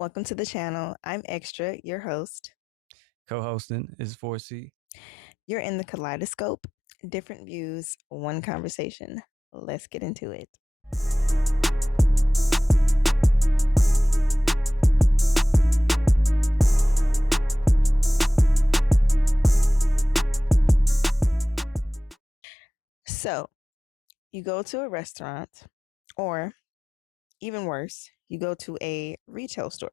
Welcome to the channel. I'm Xxtrah, your host. Co-hosting is 4C. You're in the Kaleidoscope. Different views, one conversation. Let's get into it. So, you go to a restaurant, or even worse, you go to a retail store.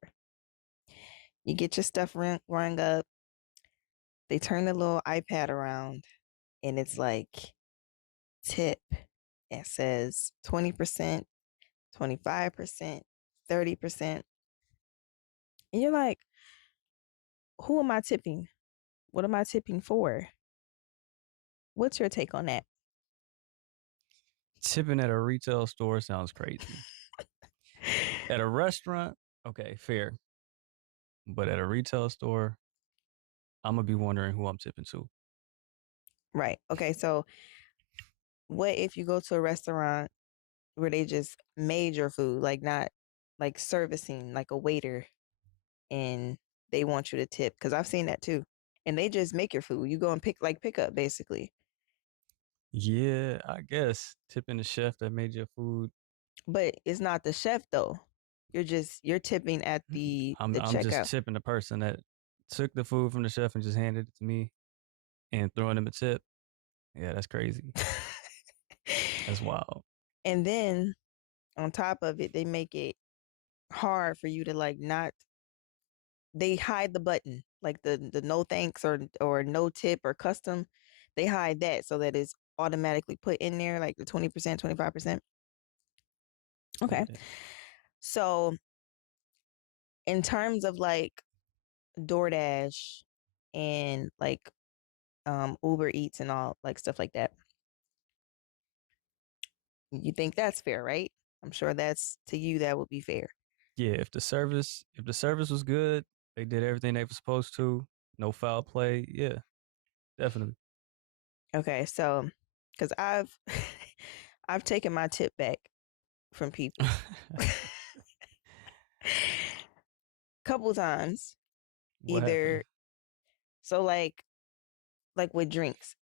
You get your stuff rung up. They turn the little iPad around, and it's like tip. It says 20%, 25%, 30%. And you're like, who am I tipping? What am I tipping for? What's your take on that? Tipping at a retail store sounds crazy. At a restaurant, okay, fair. But at a retail store, I'm gonna be wondering who I'm tipping to. Right. Okay. So, what if you go to a restaurant where they just made your food, like not like servicing, like a waiter, and they want you to tip? Because I've seen that too. And they just make your food. You go and pick up basically. Yeah, I guess tipping the chef that made your food. But it's not the chef though. You're tipping at the I'm just checkout. tipping the person that took the food from the chef and just handed it to me and throwing him a tip. Yeah, that's crazy. That's wild. And then on top of it, they make it hard for you to like not they hide the button, like the no thanks or no tip or custom. They hide that so that it's automatically put in there, like the 20%, 25%. Okay. Yeah. So in terms of like DoorDash and like Uber Eats and all like stuff like that, you think that's fair, right? I'm sure that's to you that would be fair. Yeah, if the service was good, they did everything they were supposed to, no foul play. Yeah, definitely. Okay, so because I've taken my tip back from people couple times. What Either happened? so like with drinks,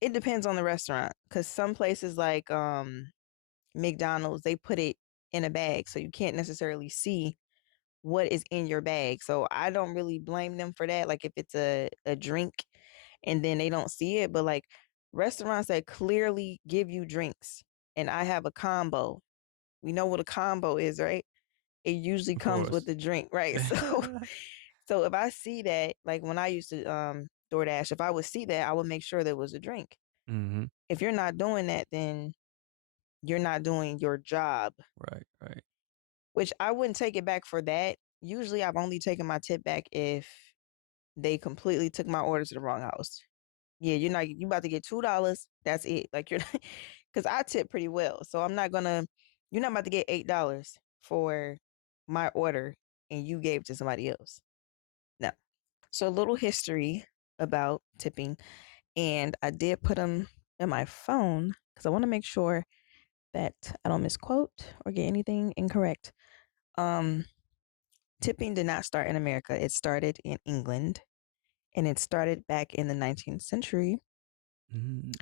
it depends on the restaurant because some places like McDonald's, they put it in a bag so you can't necessarily see what is in your bag. So I don't really blame them for that. Like if it's a drink and then they don't see it, but like restaurants that clearly give you drinks and I have a combo. We know what a combo is, right? It usually Of comes with course. the drink, right? So if I see that, like when I used to DoorDash, if I would see that, I would make sure there was a drink. Hmm. If you're not doing that, then you're not doing your job, Right, right. which I wouldn't take it back for that. Usually I've only taken my tip back if they completely took my order to the wrong house. Yeah, you about to get $2. That's it. Like you're because I tip pretty well. So you're not about to get $8 for my order and you gave it to somebody else. No. So a little history about tipping. And I did put them in my phone because I want to make sure that I don't misquote or get anything incorrect. Um, Tipping did not start in America. It started in England and it started back in the 19th century. Mm.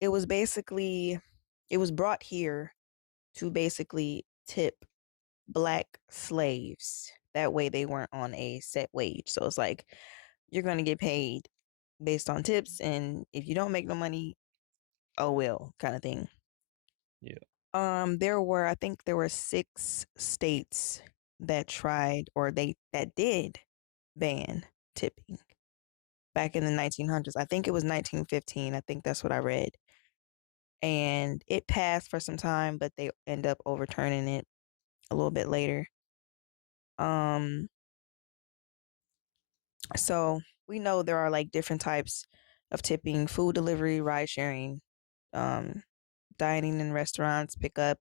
It was basically it was brought here to basically tip black slaves. That way they weren't on a set wage. So it's like you're gonna get paid based on tips, and if you don't make no money, oh well, kind of thing. Yeah. I think there were 6 states that tried or they that did ban tipping back in the 1900s. I think it was 1915. I think that's what I read. And it passed for some time, but they end up overturning it a little bit later. Um, so we know there are like different types of tipping: food delivery, ride sharing, um, dining in restaurants, pickup,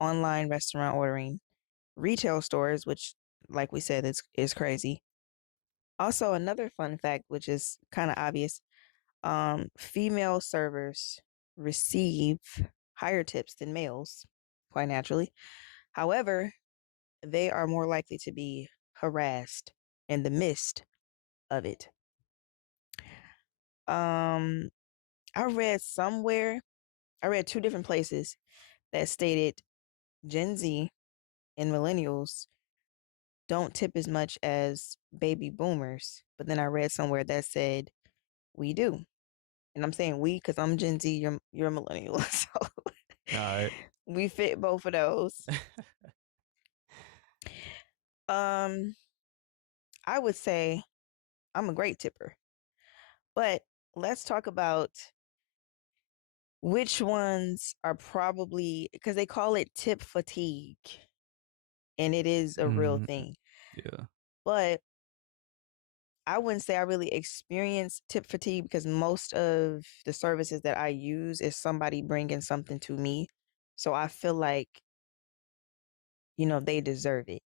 online restaurant ordering, retail stores, which, like we said, is crazy. Also, another fun fact, which is kind of obvious, female servers receive higher tips than males, quite naturally. However, they are more likely to be harassed in the midst of it. Um, I read somewhere, I read two different places that stated Gen Z and millennials don't tip as much as baby boomers. But then I read somewhere that said we do. And I'm saying we because I'm Gen Z, you're a millennial. So All right. we fit both of those. Um, I would say I'm a great tipper. But let's talk about which ones are probably because they call it tip fatigue, and it is a real Mm, thing. yeah. But I wouldn't say I really experience tip fatigue because most of the services that I use is somebody bringing something to me. So I feel like, they deserve it.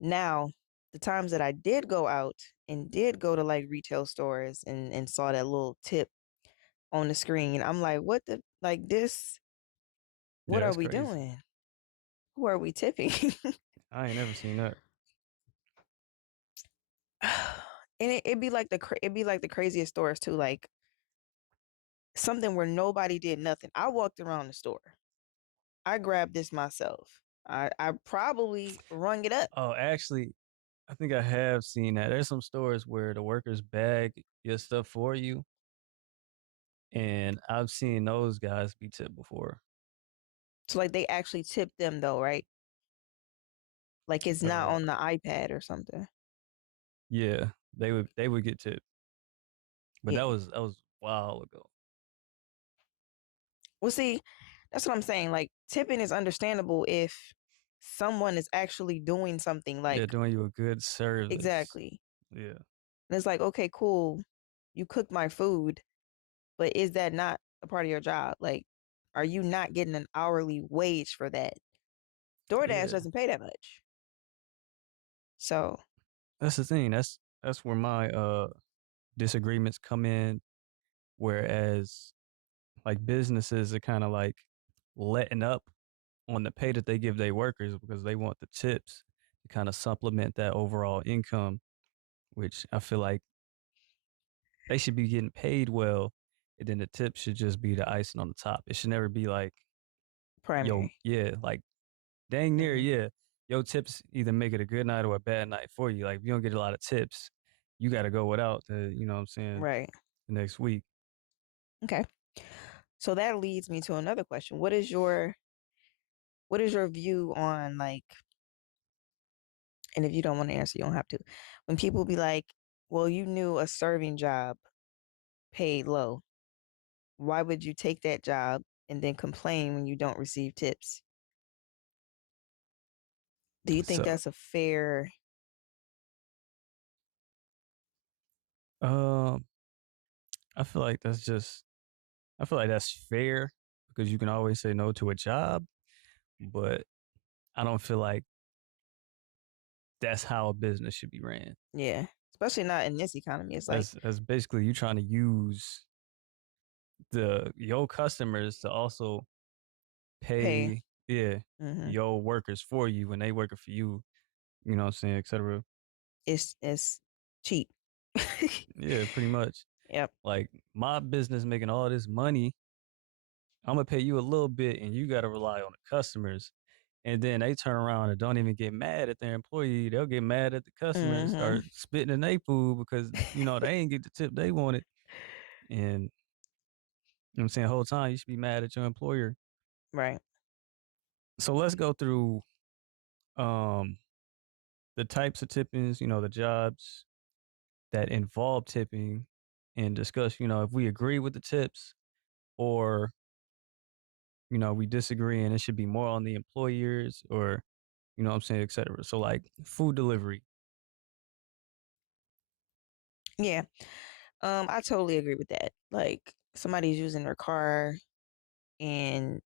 Now, the times that I did go out and did go to like retail stores and saw that little tip on the screen, I'm like, what the, like this, what Yeah, are that's we crazy. doing? Who are we tipping? I ain't never seen that. And it'd be like it'd be like the craziest stores too, like something where nobody did nothing. I walked around the store. I grabbed this myself. I probably rung it up. Oh, actually, I think I have seen that. There's some stores where the workers bag your stuff for you, and I've seen those guys be tipped before. So like they actually tipped them though, right? Like it's not Uh, on the iPad or something. yeah, they would get tipped, but that Yeah. was that was a while ago. Well, see, that's what I'm saying. Like tipping is understandable if someone is actually doing something Yeah, like doing you a good service. exactly. Yeah, And it's like, okay, cool. You cooked my food, but is that not a part of your job? Like, are you not getting an hourly wage for that? DoorDash yeah. doesn't pay that much. So, That's the thing. That's where my disagreements come in. Whereas like businesses are kind of like letting up on the pay that they give their workers because they want the tips to kind of supplement that overall income, which I feel like they should be getting paid well. And then the tip should just be the icing on the top. It should never be like, yo, primary. yeah, like dang near, Hmm. yeah. Yo, tips either make it a good night or a bad night for you. Like if you don't get a lot of tips, you got to go without the, you know what I'm saying, Right. the next week. Okay. So that leads me to another question. What is your view on like, and if you don't want to answer, you don't have to. When people be like, well, you knew a serving job paid low. Why would you take that job and then complain when you don't receive tips? Do you think So, that's a fair? um, I feel like that's just, I feel like that's fair because you can always say no to a job, but I don't feel like that's how a business should be ran. Yeah, especially not in this economy. It's like That's basically you trying to use the your customers to also pay. pay, yeah, Hmm. your workers for you when they working for you, you know what I'm saying, et cetera. It's cheap. Yeah, pretty much. Yep. Like my business making all this money, I'm gonna pay you a little bit and you gotta rely on the customers. And then they turn around and don't even get mad at their employee. They'll get mad at the customer and Hmm. start spitting in their food because, they ain't get the tip they wanted. And you know what I'm saying, the whole time you should be mad at your employer. Right. So let's go through um the types of tippings, the jobs that involve tipping and discuss, if we agree with the tips or, we disagree and it should be more on the employers or, what I'm saying, et cetera. So like food delivery. Yeah. I totally agree with that. Like somebody's using their car and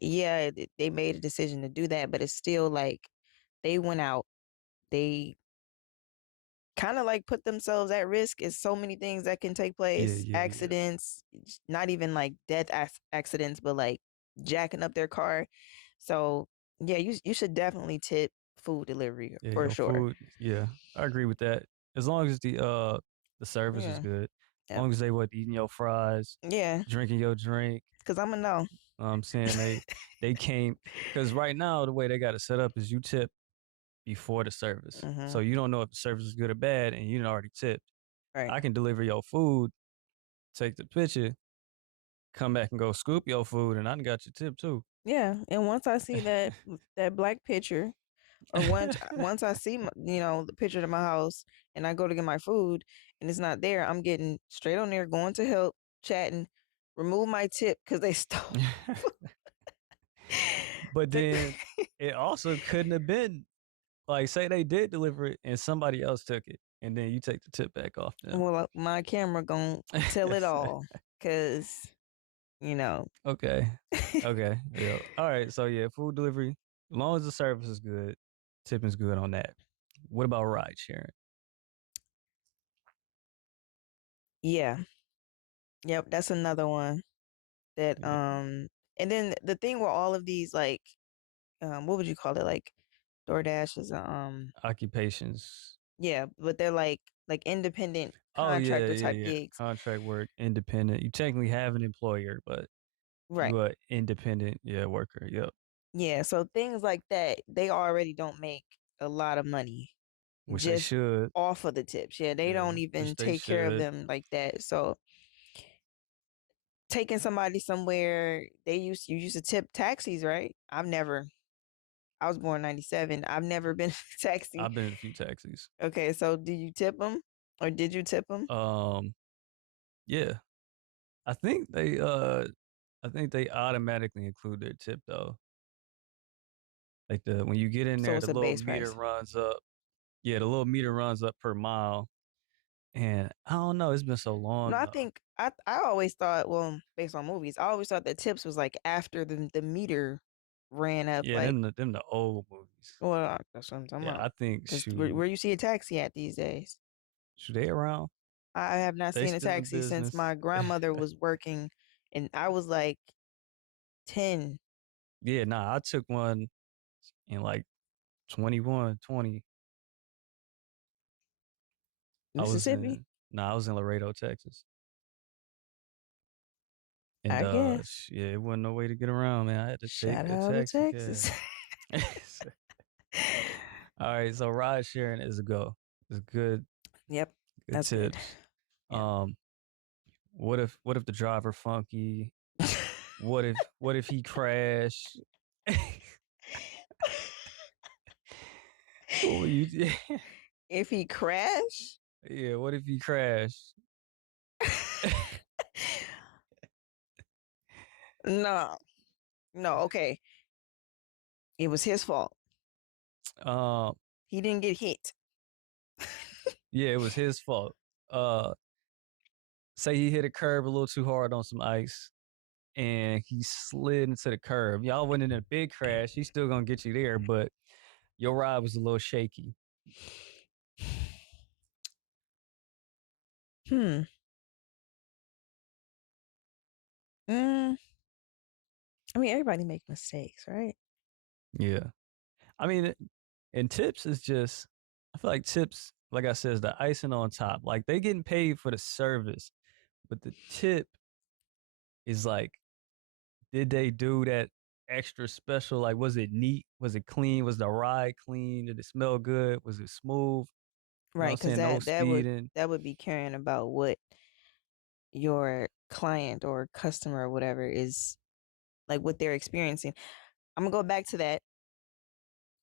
yeah, they made a decision to do that, but it's still like they went out, they kind of like put themselves at risk. It's so many things that can take Yeah, place, yeah, yeah. accidents, not even like death accidents, but like jacking up their car. So yeah, you should definitely tip food delivery Yeah, for your sure. food. Yeah, I agree with that. As long as the service is Yeah. good. As Yep. long as they what eating your fries, Yeah. drinking your drink. Cause I'm gonna know. I'm saying they came because right now the way they got it set up is you tip before the service, Hmm. so you don't know if the service is good or bad, and you done already tipped. Right. I can deliver your food, take the picture, come back and go scoop your food, and I done got your tip too. Yeah. And once I see that black picture, or once I see the picture of my house, and I go to get my food, and it's not there, I'm getting straight on there, going to help, chatting, remove my tip because they stole. But Take then it also couldn't have been like say they did deliver it and somebody else took it, and then you take the tip back off them. well, my camera gonna tell it all, because you know. Okay. Okay. Yeah. All right. So yeah, food delivery, as long as the service is good, tipping's good on that. What about ride sharing? Yeah. Yep, that's another one that Yeah. and then the thing with all of these, like, what would you call it, like DoorDash is Occupations. yeah, but they're like independent Oh yeah, contractor yeah, type yeah. gigs. Contract work, independent. You technically have an employer, but Right. you are independent, yeah, worker. Yep. Yeah, so things like that, they already don't make a lot of money Which they just should. off of the tips. Yeah, they Yeah. don't Which even they take care of should. them like that. So taking somebody somewhere, you used to tip taxis, right? I was born in 97. I've never been in a taxi. I've been in a few taxis. Okay, so do you tip them, or did you tip them? Um, yeah. I think they automatically include their tip though. Like the when you get in So there, it's the a little base meter price. runs up. Yeah, the little meter runs up per mile. And I don't know, it's been so No, long I though. think I always thought, well, based on movies, I always thought that tips was like after the meter ran up. Yeah, Like, them the old movies. well, that's what I'm talking Yeah, about. I think Because where you see a taxi at these days, shoot they around? I have not They seen a still in taxi since business. my grandmother was working, and I was like 10, Yeah, nah, I took one in like 21, 20. I was Mississippi. in I was in Laredo, Texas. And I guess. yeah, it wasn't no way to get around, man. I had to take Shout a out to taxi cab. Texas. All right, so ride sharing is a go. It's good, Yep, good that's good. tips. Yep. Um, what if the driver funky? What if he crashed? What would you? If he crash, Yeah, what if he crashed? no, no, okay. It was his fault. Um, He didn't get hit. yeah, it was his fault. Uh, say he hit a curb a little too hard on some ice, and he slid into the curb. Y'all went in a big crash. He's still gonna get you there, but your ride was a little shaky. Hmm. Mm, I mean, everybody make mistakes, right? Yeah, I mean, and tips is just. I feel like tips, like I said, is the icing on top. Like they getting paid for the service, but the tip is like, did they do that extra special? Like, was it neat? Was it clean? Was the ride clean? Did it smell good? Was it smooth? You know what I'm Right, because saying? No speeding. that would be caring about what your client or customer or whatever is, like, what they're experiencing. I'm gonna go back to that.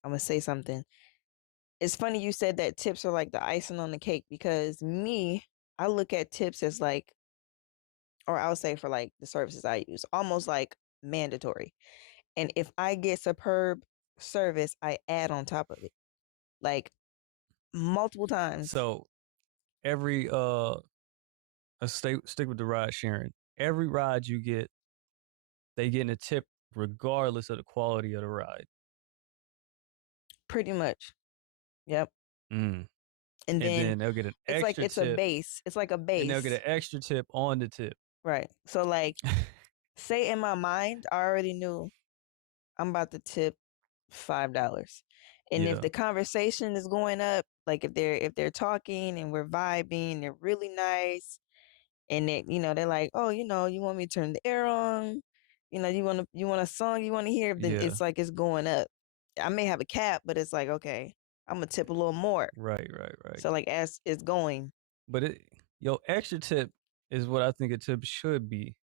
I'm gonna say something. It's funny you said that tips are like the icing on the cake, because I look at tips as like, or I'll say for like the services I use, almost like mandatory. And if I get superb service, I add on top of it, like multiple times. So every let's stick with the ride sharing. Every ride you get, they getting a tip regardless of the quality of the ride. Pretty much. Yep. Mm. And And then then they'll get an it's like extra it's a tip, base. It's like a and they'll get base. an extra tip on the tip. Right. So like, say in my mind, I already knew I'm about to tip $5. And if Yeah. the conversation is going up, like if they're talking and we're vibing, they're really nice, and they're like, oh, you want me to turn the air on, you want a song you want to hear, then Yeah. it's like it's going up. I may have a cap, but it's like, okay, I'm gonna tip a little more. Right, right, right. So like as it's going, But your extra tip is what I think a tip should be.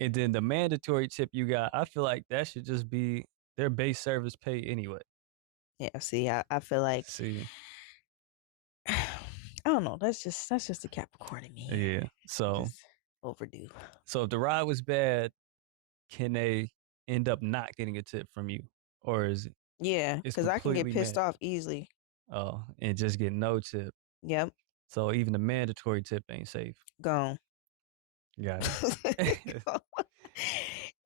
And then the mandatory tip you got, I feel like that should just be their base service pay anyway. yeah. See, I feel like See, I don't know. That's just a Capricorn in me. yeah. So, Just overdue. so if the ride was bad, can they end up not getting a tip from you, or is Yeah, it's because I can get completely pissed mandatory? off easily. Oh, and just get no tip. Yep, So even the mandatory tip ain't safe. gone. Got it.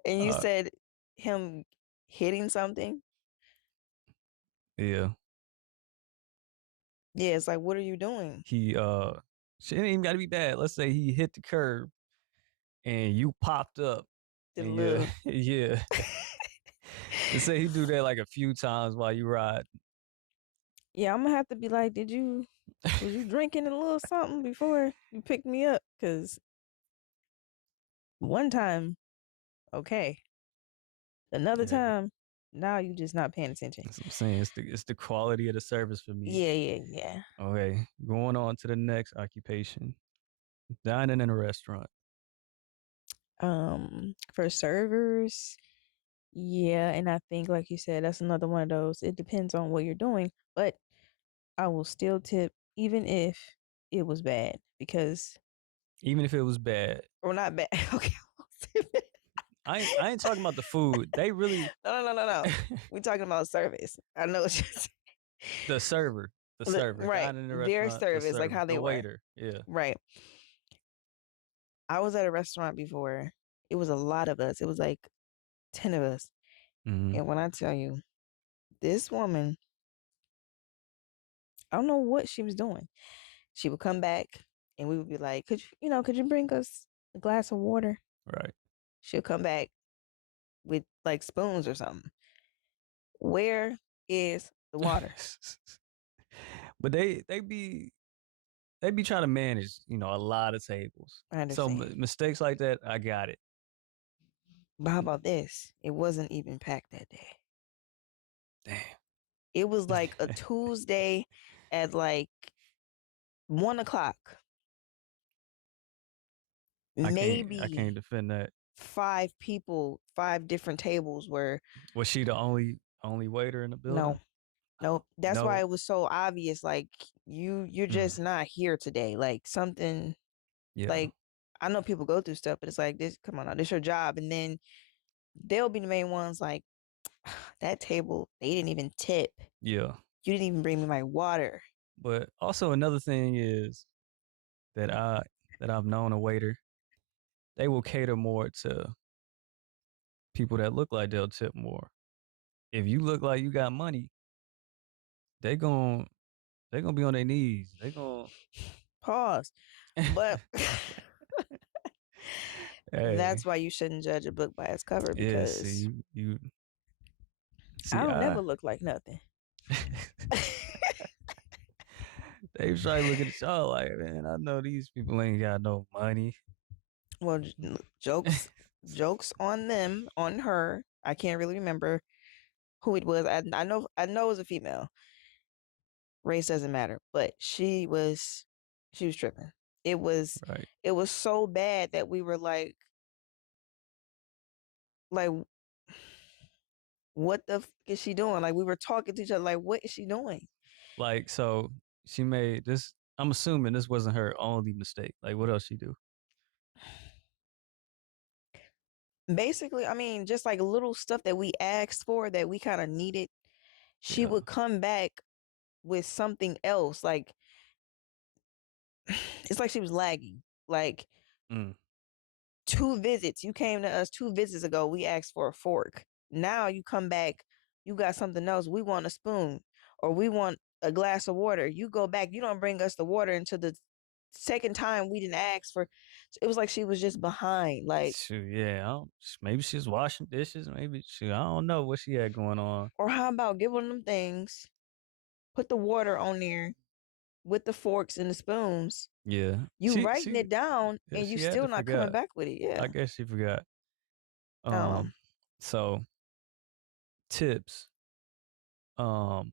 And you uh, said him hitting something. yeah. Yeah, it's like, what are you doing? He shit ain't even got to be bad. Let's say he hit the curb and you popped up, Did a and yeah, little. yeah. Let's say he do that like a few times while you ride. Yeah, I'm gonna have to be like, was you drinking a little something before you picked me up? Because one time, okay, another Hey, time, now you just not paying attention. that's what I'm saying. It's the quality of the service for me. Yeah, yeah, yeah. Okay, going on to the next occupation. Dining in a restaurant. For servers, yeah, and I think, like you said, that's another one of those. It depends on what you're doing, but I will still tip even if it was bad because, Even if it was bad. or not bad. Okay, I won't say bad. I ain't talking about the food. They really No, no, no, no, no. We talking about service. I know it's just the server, the server, right. dining in the Their restaurant, the service, like server, how the they were. waiter. Yeah. Right. I was at a restaurant before. It was a lot of us. It was like 10 of us. Hmm. And when I tell you, this woman, I don't know what she was doing. She would come back and we would be like, could you bring us a glass of water? Right. She'll come back with like spoons or something. Where is the water? But they be trying to manage, a lot of tables. I So understand. mistakes like that, I got it. But how about this? It wasn't even packed that day. Damn. It was like a Tuesday at like 1 o'clock. I Maybe can't defend that. five people, five different tables were Was she the only waiter in the building? no, no. That's why No. it was so obvious. Like you're Mm, just not here today. Like something yeah. like I know people go through stuff, but it's like this. Come on, now, this your job, and then they'll be the main ones. Like that table, they didn't even tip. Yeah. You didn't even bring me my water. But also another thing is that I've known a waiter, they will cater more to people that look like they'll tip more. If you look like you got money, they gon' they gonna be on their knees. They gonna Pause. But hey, that's why you shouldn't judge a book by its cover yeah, see because you I see don't never look like nothing. they try to look at the show like, man, I know these people ain't got no money. Well, jokes on them, on her. I can't really remember who it was. I know it was a female. Race doesn't matter, but she was tripping. It was Right. it was so bad that we were like what the is she doing? Like we were talking to each other like what is she doing? Like, so she made this, I'm assuming this wasn't her only mistake. Like, what else she do? Basically, I mean, just like little stuff that we asked for that we kind of needed. She Yeah. would come back with something else. Like it's like she was lagging. Like Mm, two visits. You came to us 2 visits ago. We asked for a fork. Now you come back. You got something else. We want a spoon or we want a glass of water. You go back. You don't bring us the water until the second time we didn't ask for. It was like she was just behind. Like, Shoot, yeah. Maybe she's washing dishes. Maybe she. I don't know what she had going on. or how about give one of them things, put the water on there with the forks and the spoons. Yeah. You writing it down Yeah, and you she had still to not coming forgot. back with it. I Yeah. guess she forgot. Um, So tips. Um,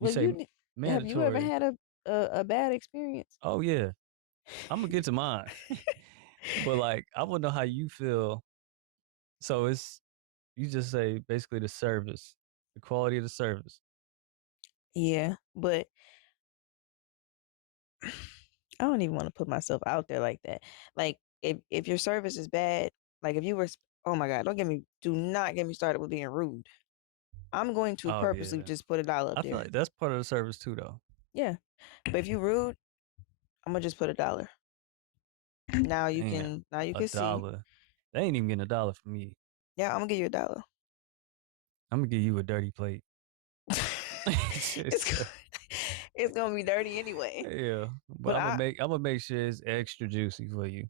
you well, say have you ever mandatory. had a bad experience? Oh yeah, I'm gonna get to mine. But like, I want to know how you feel. So it's you just say basically the service, the quality of the service. Yeah, but I don't even want to put myself out there like that. Like if your service is bad, like if you were, oh my God, do not get me started with being rude. I'm going to Oh purposely yeah, just put $1 up I feel there. like that's part of the service too, though. Yeah, but if you rude, I'm gonna just put $1. Damn, Now you a can see. dollar. They ain't even getting $1 from me. Yeah, I'm gonna give you $1. I'm gonna give you a dirty plate. it's it's gonna be dirty anyway. Yeah, but But I'm gonna make sure it's extra juicy for you.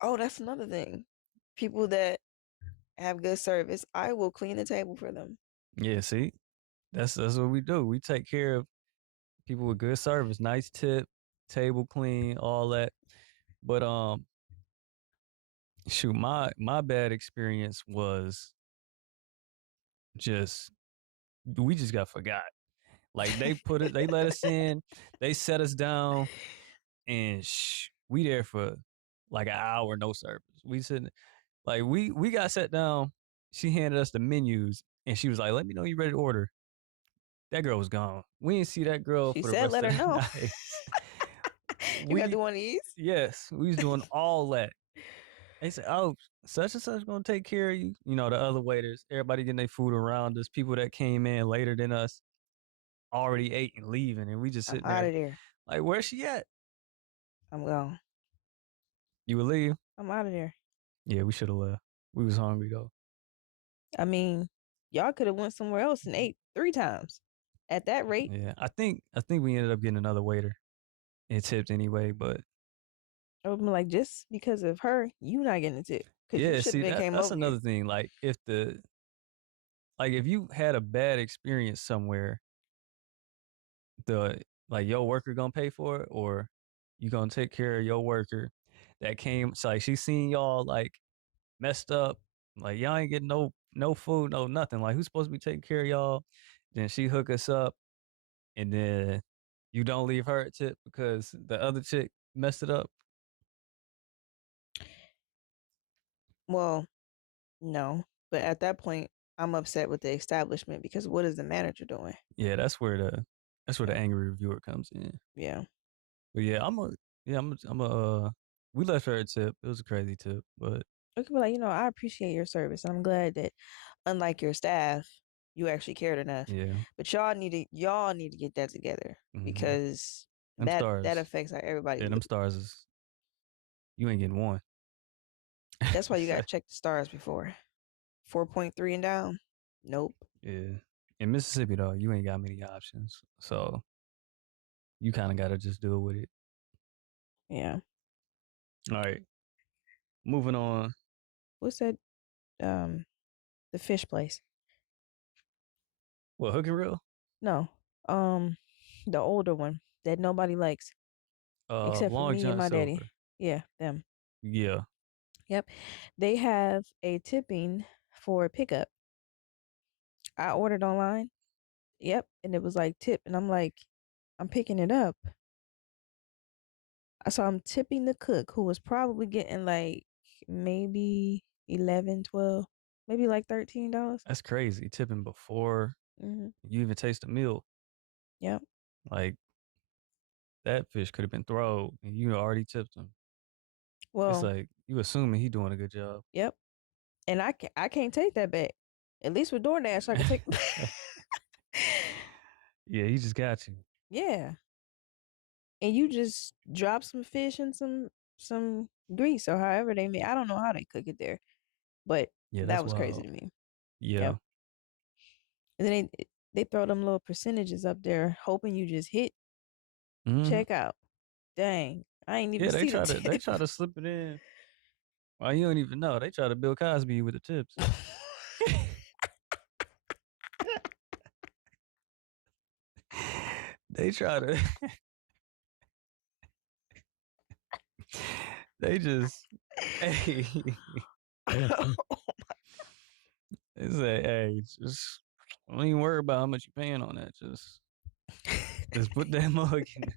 oh, that's another thing. People that have good service, I will clean the table for them. Yeah, see, that's what we do. We take care of people with good service, nice tip, table clean, all that. But shoot, my bad experience was just we just got forgot. Like they let us in, they set us down, and we there for like an hour, no service. We sitting like we got set down. She handed us the menus, and she was like, "Let me know you ready to order." That girl was gone. We didn't see that girl She for the said, rest let of her the know. night. You gotta we do one of these. yes, we was doing all that. They said, "Oh, such and such gonna take care of you." You know, the other waiters, everybody getting their food around us. People that came in later than us already ate and leaving, and we just I'm sitting out there of there. like, "Where's she at?" I'm gone. You would leave? I'm out of there. Yeah, we should have left. We was hungry though. I mean, y'all could have went somewhere else and ate 3 times. At that rate, Yeah, I think we ended up getting another waiter and tipped anyway. But I would be like, just because of her, you not getting a tip because you yeah, should have see been came that's over here. another thing. If you had a bad experience somewhere, the like your worker gonna pay for it, or you gonna take care of your worker that came. So like she seen y'all like messed up, like y'all ain't getting no food, no nothing. Like who's supposed to be taking care of y'all? Then she hook us up, and then you don't leave her a tip because the other chick messed it up. Well, no, but at that point, I'm upset with the establishment because what is the manager doing? Yeah, that's where the Yeah, angry reviewer comes in. yeah. But yeah, I'm a we left her a tip. It was a crazy tip, but It could be like, I appreciate your service, and I'm glad that, unlike your staff, you actually cared enough. yeah. But y'all need to get that together Hmm. because Them that stars. affects how everybody Yeah, them looks. stars is you ain't getting one. That's why you got to check the stars before 4.3 and down. Nope. Yeah. In Mississippi though, you ain't got many options. So you kinda gotta just deal with it. Yeah. All right. Moving on. What's that? Um, the fish place? What, Hook and Reel? No. Um, the older one that nobody likes except for Long me and John my daddy. Silver. Yeah, them. Yeah. Yep. They have a tipping for pickup. I ordered online. Yep, and it was like tip, and I'm like, I'm picking it up. I saw him tipping the cook, who was probably getting like maybe 11, 12, maybe like $13. That's crazy. Tipping before Hmm. you even taste the meal. Yep. Like that fish could have been thrown and you already tipped him. It's Well, like you assuming he doing a good job. yep. And I can't take that back. At least with DoorDash, I can take. Yeah, he just got you. Yeah, and you just drop some fish and some grease or however they make. I don't know how they cook it there, but Yeah, that that's was crazy wild. to me. Yeah. Yep. And then they throw them little percentages up there, hoping you just hit Hmm. checkout. Dang, I ain't even Yeah, see the they tip. try to slip it in. Well, you don't even know. They try to Bill Cosby you with the tips. They try to they just hey they say, hey, just don't even worry about how much you're paying on that. Just put that mug in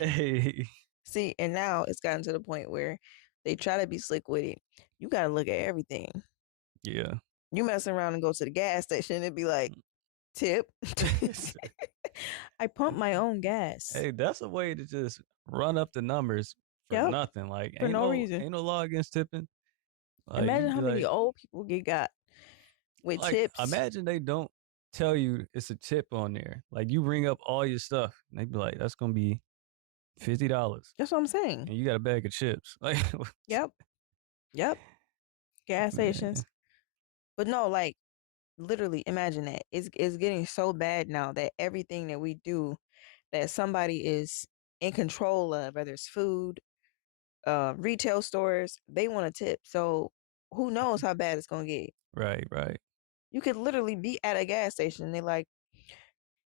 there. Hey. See, and now it's gotten to the point where they try to be slick with it. You got to look at everything. Yeah. You mess around and go to the gas station and be like, tip. I pump my own gas. Hey, that's a way to just run up the numbers for Yep, nothing. Like for no reason. ain't no law against tipping. Like you Imagine how be many old people get got with like tips. imagine they don't tell you it's a tip on there. Like you ring up all your stuff and they be like, that's gonna be $50. That's what I'm saying. And you got a bag of chips. Like Yep, yep. Gas stations. man. But no, like literally imagine that. It's getting so bad now that everything that we do that somebody is in control of, whether it's food, retail stores, they want a tip. So who knows how bad it's gonna get. Right, right. You could literally be at a gas station and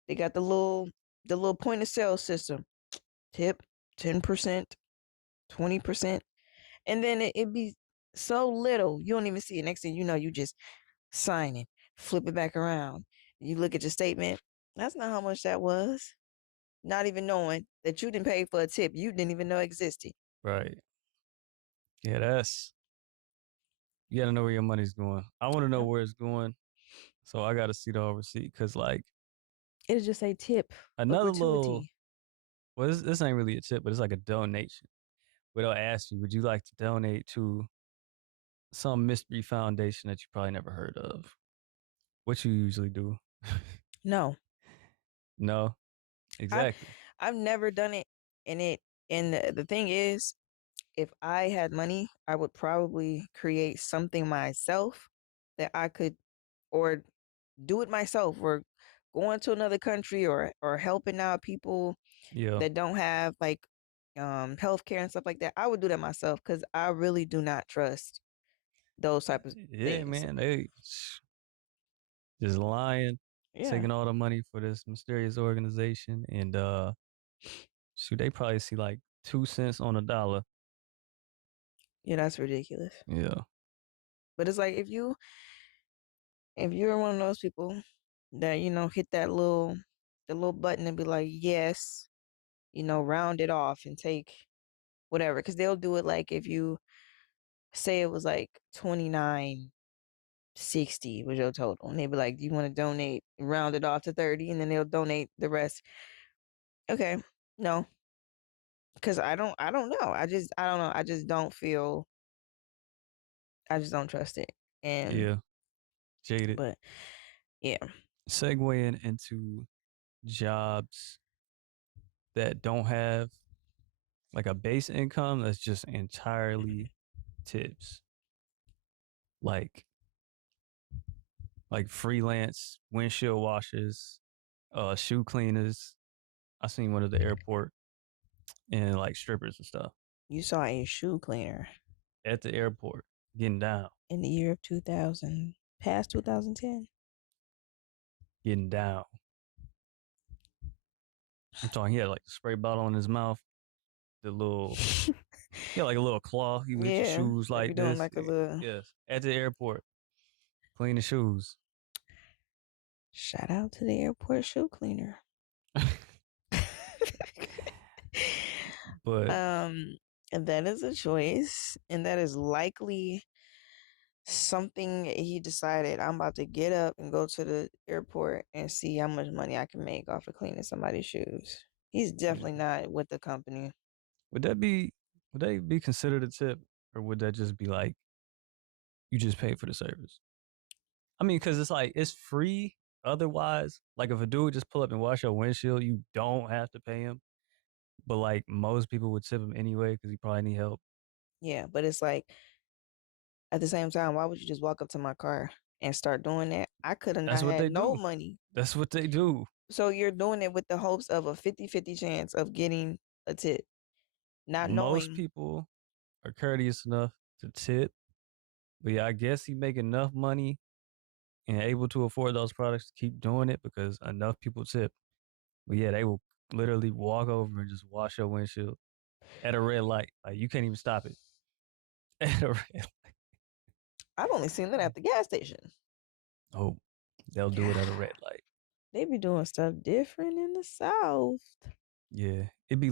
they got the little point of sale system. Tip 10%, 20%. And then it be so little. You don't even see it. Next thing you know, you just sign it, flip it back around. You look at your statement. That's not how much that was. Not even knowing that you didn't pay for a tip you didn't even know existed. Right. Yeah, that's you gotta know where your money's going. I wanna know Yep. where it's going. So I gotta see the whole receipt. Cause like It'll just say tip or another little gratuity. well, this ain't really a tip, but it's like a donation. Where they'll ask you, would you like to donate to some mystery foundation that you probably never heard of? What you usually do? No, No, I've exactly. I've never done it. And the thing is, if I had money, I would probably create something myself that I could, or do it myself, or going to another country, or helping out people Yeah. that don't have like healthcare and stuff like that. I would do that myself because I really do not trust those type of Yeah, things. man. They just lying, Yeah, taking all the money for this mysterious organization. And shoot, they probably see like 2 cents on a dollar. yeah, that's ridiculous. Yeah. But it's like if you're one of those people that hit the little button and be like yes, round it off and take whatever, because they'll do it like if you say it was like 29.60 was your total, and they'd be like, do you want to donate, round it off to 30, and then they'll donate the rest. Okay, no, because I don't know. I don't know. I just don't trust it. And Yeah. Jaded. but yeah, Segueing into jobs that don't have like a base income that's just entirely tips. Like freelance windshield washers, shoe cleaners. I seen one at the airport and like strippers and stuff you saw a shoe cleaner at the airport getting down, in the year of 2000, past 2010. getting down. I'm talking, he had like the spray bottle in his mouth, the little, yeah, like a little claw. You get your Yeah, shoes they be like doing this. like a little Yes, at the airport, clean the shoes. shout out to the airport shoe cleaner. But And that is a choice, and that is likely something he decided. I'm about to get up and go to the airport and see how much money I can make off of cleaning somebody's shoes. He's definitely yeah, not with the company. would that be would they be considered a tip, or would that just be like you just pay for the service? I mean, because it's like it's free. Otherwise, like if a dude just pull up and wash your windshield, you don't have to pay him. But like most people would tip him anyway because he probably need help. Yeah, but it's like at the same time, why would you just walk up to my car and start doing that? I could have That's not what had they no do. money. That's what they do. So you're doing it with the hopes of a 50-50 chance of getting a tip, not Most knowing. people are courteous enough to tip, but yeah, I guess he make enough money and able to afford those products to keep doing it because enough people tip. But yeah, they will literally walk over and just wash your windshield at a red light. Like you can't even stop it at a red. I've only seen that at the gas station. Oh, they'll do it at a red light. They be doing stuff different in the South. Yeah, it'd be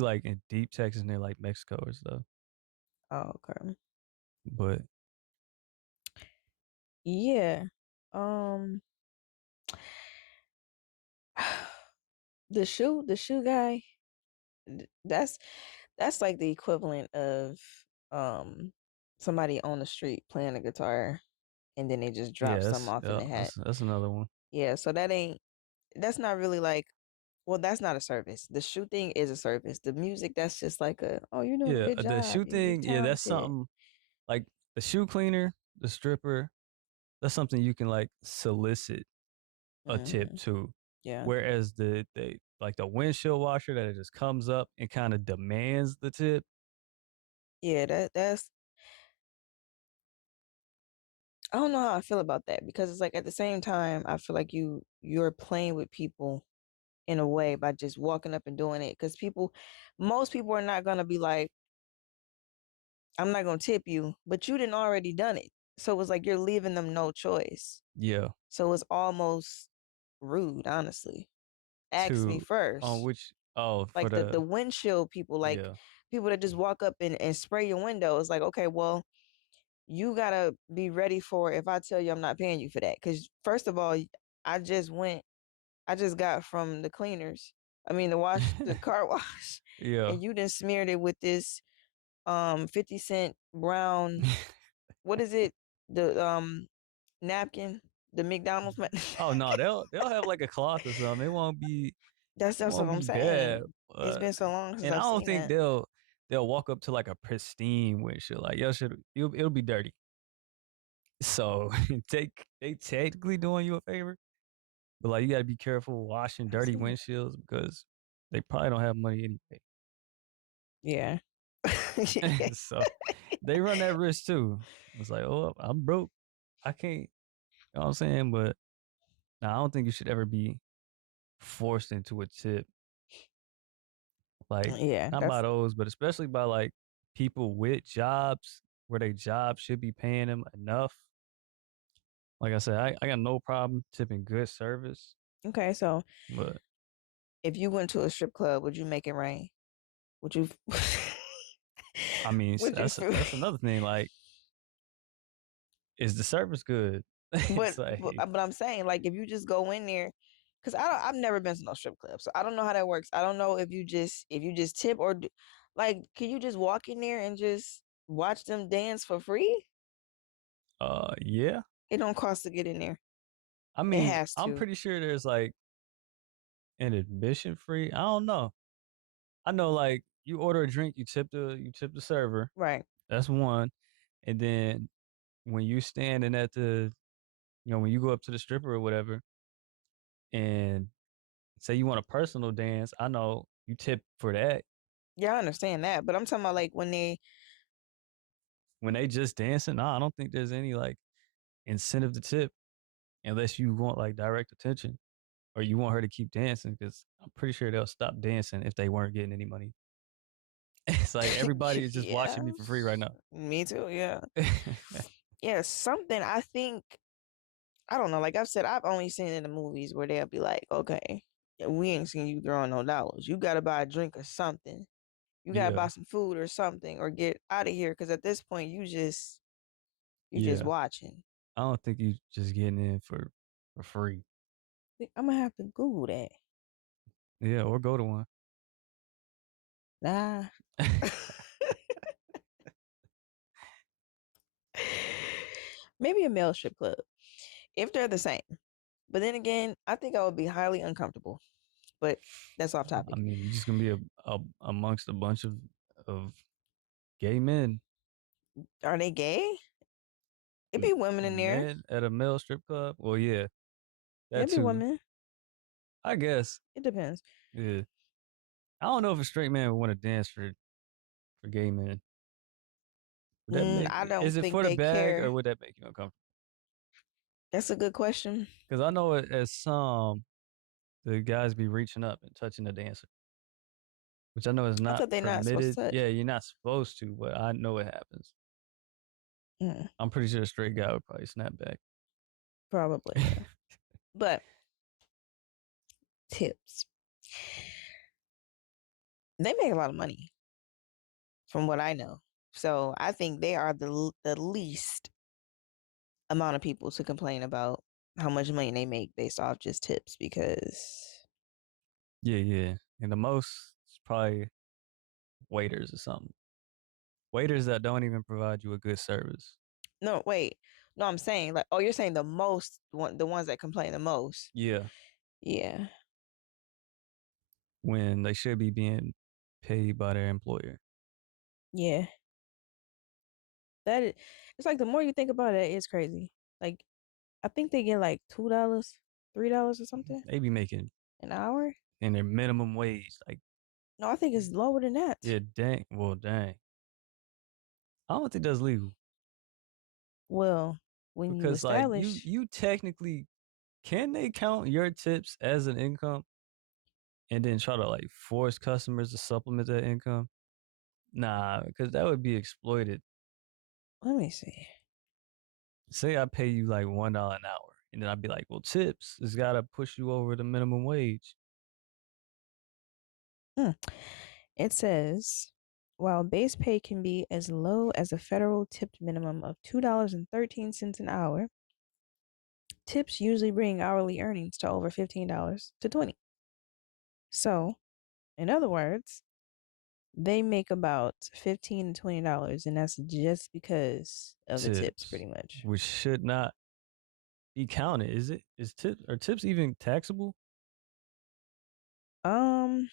like in deep Texas near like Mexico or stuff. Oh, okay. But Yeah. Um, the shoe guy, that's like the equivalent of um somebody on the street playing a guitar and then they just drop yeah, some off in the hat. that's another one. Yeah, so that's not really like, well, that's not a service. The shoe thing is a service. The music, that's just like a, oh, you're doing a Yeah, good the job. shoe You're thing, yeah, that's talented. something like the shoe cleaner, the stripper, that's something you can like solicit a tip Hmm. to. Yeah. Whereas the like the windshield washer that it just comes up and kind of demands the tip. Yeah, that's I don't know how I feel about that because it's like at the same time, I feel like you're playing with people in a way by just walking up and doing it because most people are not gonna be like, I'm not gonna tip you, but you didn't already done it. So it was like you're leaving them no choice. Yeah, So it's almost rude, honestly. Ask me to on first. which oh for Like the windshield people, like yeah people that just walk up and spray your window. It's like, okay, well, you gotta be ready for if I tell you I'm not paying you for that. Because first of all, I just went, I just got from the cleaners. I mean, the car wash, yeah. and you done smeared it with this 50 cent brown. What is it? The napkin, the McDonald's. Oh no, they'll have like a cloth or something. It That's what won't I'm be bad. saying. It's been so long since And I I've don't seen think that. they'll walk up to like a pristine windshield. Like yo, should it'll be dirty. So they technically doing you a favor, but like you got to be careful washing I've dirty seen it. windshields because they probably don't have money anyway. Yeah. So they run that risk too. It's like, oh, I'm broke. I can't. You know what I'm saying? But no, I don't think you should ever be forced into a tip. Like Yeah, not by that's those, but especially by like people with jobs where they job should be paying them enough. Like I said, I got no problem tipping good service, okay. So but if you went to a strip club, would you make it rain? Would you? I mean Would you feel? that's another thing. Like, is the service good? But, It's but like, but I'm saying, like, if you just go in there, because I've never been to no strip club, so I don't know how that works. I don't know if you just tip like, can you just walk in there and just watch them dance for free? yeah. It don't cost to get in there. I It mean, has I'm to, pretty sure there's like an admission free. I don't know. I know like you order a drink, you tip the server. right? That's one. And then when you standing at the, when you go up to the stripper or whatever, and say you want a personal dance, I know you tip for that. Yeah, I understand that, but I'm talking about like when they, When they just dancing, nah, I don't think there's any like incentive to tip unless you want like direct attention or you want her to keep dancing because I'm pretty sure they'll stop dancing if they weren't getting any money. It's like everybody is just yeah, watching me for free right now. me too. Yeah, yeah, something I think. I don't know. Like I've said, I've only seen it in the movies where they'll be like, okay, yeah, we ain't seen you throwing no dollars. You got to buy a drink or something. You got to buy Yeah, some food or something or get out of here. Cause at this point, you just yeah. watching. I don't think you just getting in for free. I'm gonna have to Google that. Yeah, or go to one. Nah. Maybe a male strip club if they're the same. But then again, I think I would be highly uncomfortable. But that's off I topic. mean, you're just gonna be amongst a bunch of gay men, Are they gay? It be women in there. men at a male strip club. Well, yeah, that It be too. women. I guess. It depends. Yeah. I don't know if a straight man would want to dance for gay men. Would that make I don't is it think for the they bag or care. would that make you uncomfortable? That's a good question. Because I know it, as some the guys be reaching up and touching the dancer, which I know is I not thought they're not supposed permitted. to touch. Yeah, you're not supposed to, but I know it happens. Mm, I'm pretty sure a straight guy would probably snap back. probably, yeah. But tips. They make a lot of money from what I know. So I think they are the least amount of people to complain about how much money they make based off just tips because Yeah, yeah. And the most is probably waiters or something. Waiters that don't even provide you a good service. no, wait. No, I'm saying like, oh, you're saying the most one, the ones that complain the most. Yeah, Yeah. when they should be being paid by their employer. Yeah. That is, it's like the more you think about it, it's crazy. Like I think they get like $2, $3 or something They be making an hour. in their minimum wage. Like, No, I think it's lower than that. yeah, dang. Well, dang. I don't think that's legal Well, when you because like establish, you technically can they count your tips as an income and then try to like force customers to supplement that income? Nah, because that would be exploited. let me see. Say I pay you like $1 an hour, and then I'd be like, well, tips has got to push you over the minimum wage. Hmm. It says, while base pay can be as low as a federal tipped minimum of $2.13 an hour, tips usually bring hourly earnings to over $15 to 20. So, in other words, they make about 15 to $20, and that's just because of the tips, Tips, pretty much. which should not be counted, is it? Is tips are tips even taxable? Um,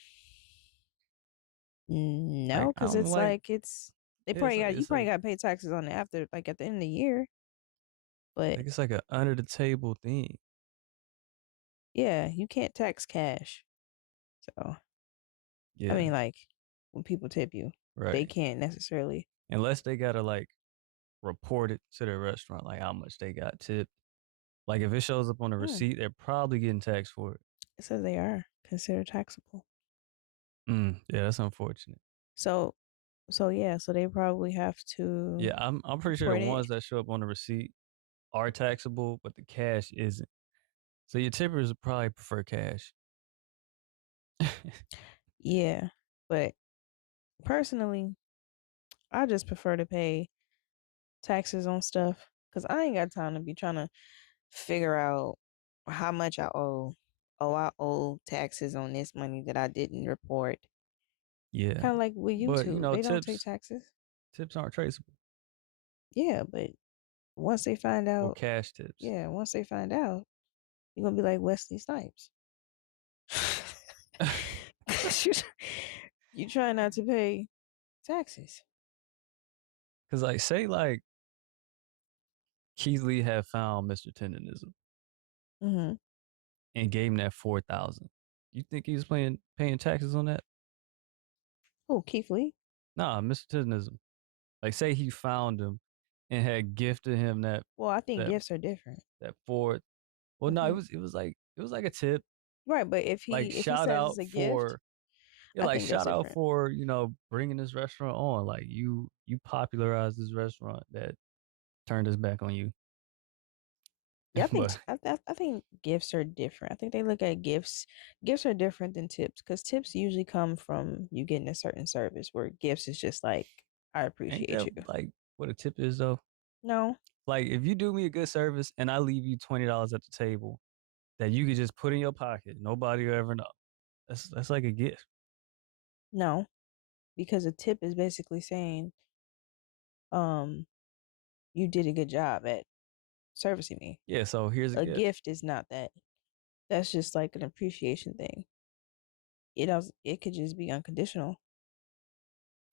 Like no, because I'm it's like, like it's they yeah, probably got you it's probably like got to pay taxes on it after like at the end of the year. But it's like a under the table thing. yeah, you can't tax cash. So I Yeah, mean, like when people tip you, they right. can't necessarily. Unless they gotta like report it to their restaurant, like how much they got tipped. Like if it shows up on the Hmm, receipt, they're probably getting taxed for it. it says they are considered taxable. Yeah, that's unfortunate. So so yeah, so they probably have to Yeah, I'm pretty sure the report it. ones that show up on the receipt are taxable, but the cash isn't. So your tippers would probably prefer cash. Yeah, but personally, I just prefer to pay taxes on stuff because I ain't got time to be trying to figure out how much I owe. Oh, I owe taxes on this money that I didn't report. Yeah, Kind of like with but you YouTube, know, they don't take tips taxes. tips aren't traceable. Yeah, but once they find Well, out, cash tips. yeah, once they find out, you're gonna be like Wesley Snipes. you, you try not to pay taxes. Because like say like Keith Lee had found Mr. Tendenism Mm-hmm. and gave him that 4,000. You think he was paying taxes on that? Oh, Keith Lee. Nah, Mr. Tendenism. Like say he found him and had gifted him Well, I think that gifts are different. that four. Well, no, Hmm. it was like a tip, Right, but like if he shout says it's out a gift, for yeah, I like think that's shout out different. for bringing this restaurant on. Like you popularized this restaurant that turned his back on you. Yeah, But I think gifts are different. I think they look at gifts. Gifts are different than tips because tips usually come from you getting a certain service, where gifts is just like I ain't appreciate that you. like what a tip is though? No, Like if you do me a good service and I leave you $20 at the table that you could just put in your pocket, nobody will ever know. That's like a gift. no, because a tip is basically saying, um, you did a good job at servicing me. Yeah, so here's a A gift. gift is not that. That's just like an appreciation thing. It could just be unconditional.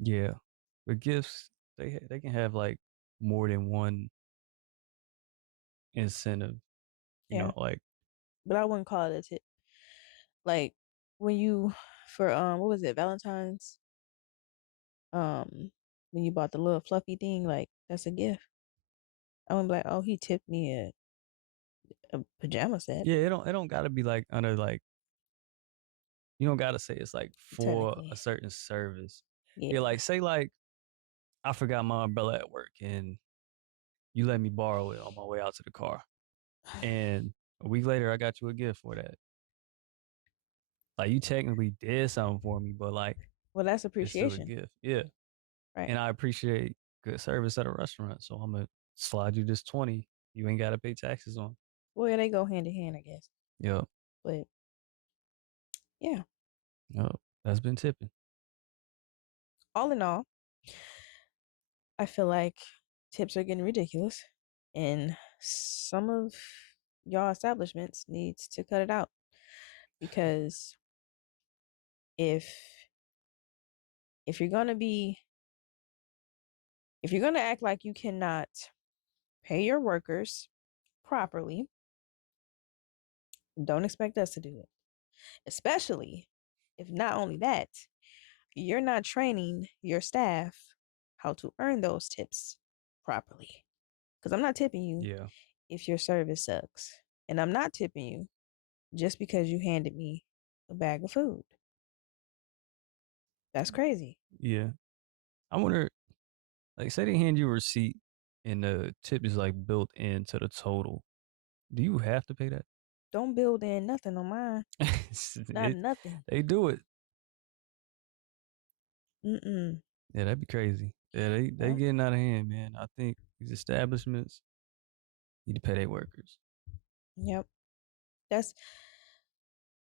Yeah. But gifts, they can have like more than one incentive, Yeah, like but I wouldn't call it a tip. Like when you for what was it, Valentine's? When you bought the little fluffy thing, like that's a gift. I wouldn't be like, oh, he tipped me a pajama set. Yeah, it don't gotta be like under like you don't gotta say it's like for a Technically. certain service. Yeah, Yeah. like say like I forgot my umbrella at work and you let me borrow it on my way out to the car. And a week later I got you a gift for that. Like you technically did something for me, but like Well, that's it's still a appreciation. gift. Yeah. Right. And I appreciate good service at a restaurant. So I'm gonna slide you this 20. You ain't gotta pay taxes on. Well, yeah, they go hand in hand, I guess. Yep. But yeah, Yep. That's been tipping. all in all, I feel like tips are getting ridiculous, and some of y'all establishments needs to cut it out because if if you're gonna be if you're gonna act like you cannot pay your workers properly, don't expect us to do it. Especially if not only that, you're not training your staff how to earn those tips properly. Because I'm not tipping you Yeah. if your service sucks. And I'm not tipping you just because you handed me a bag of food. That's crazy. Yeah. I wonder, like, say they hand you a receipt and the tip is like built into the total. Do you have to pay that? Don't build in nothing on mine. Not it, nothing. they do it. Mm-mm. Yeah, that'd be crazy. Yeah, they Yep. getting out of hand, man. I think these establishments need to pay their workers. Yep. That's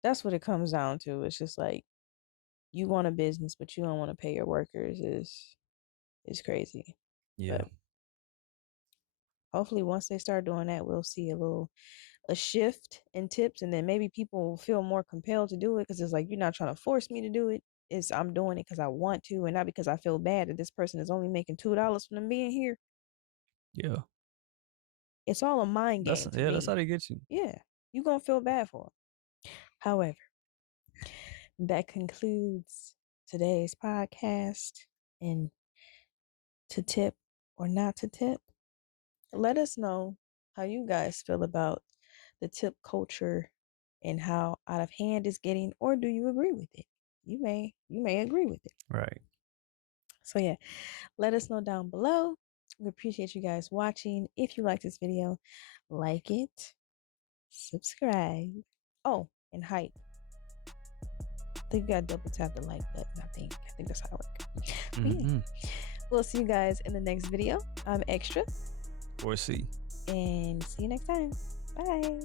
that's what it comes down to. It's just like you want a business, but you don't want to pay your workers is crazy. Yeah. But hopefully once they start doing that, we'll see a shift in tips, and then maybe people will feel more compelled to do it because it's like you're not trying to force me to do it. It's I'm doing it because I want to, and not because I feel bad that this person is only making $2 from them being here. Yeah. It's all a mind game to That's me. how they get you. Yeah, you gonna feel bad for them. However, that concludes today's podcast. And to tip or not to tip, let us know how you guys feel about the tip culture and how out of hand it's getting, or do you agree with it? You may agree with it. Right. So yeah, let us know down below. We appreciate you guys watching. If you like this video, like it, subscribe. Oh, and hype. I think you gotta double tap the like button. I think that's how it works. But yeah, we'll see you guys in the next video. I'm Xxtrah. Or see. And see you next time. Bye.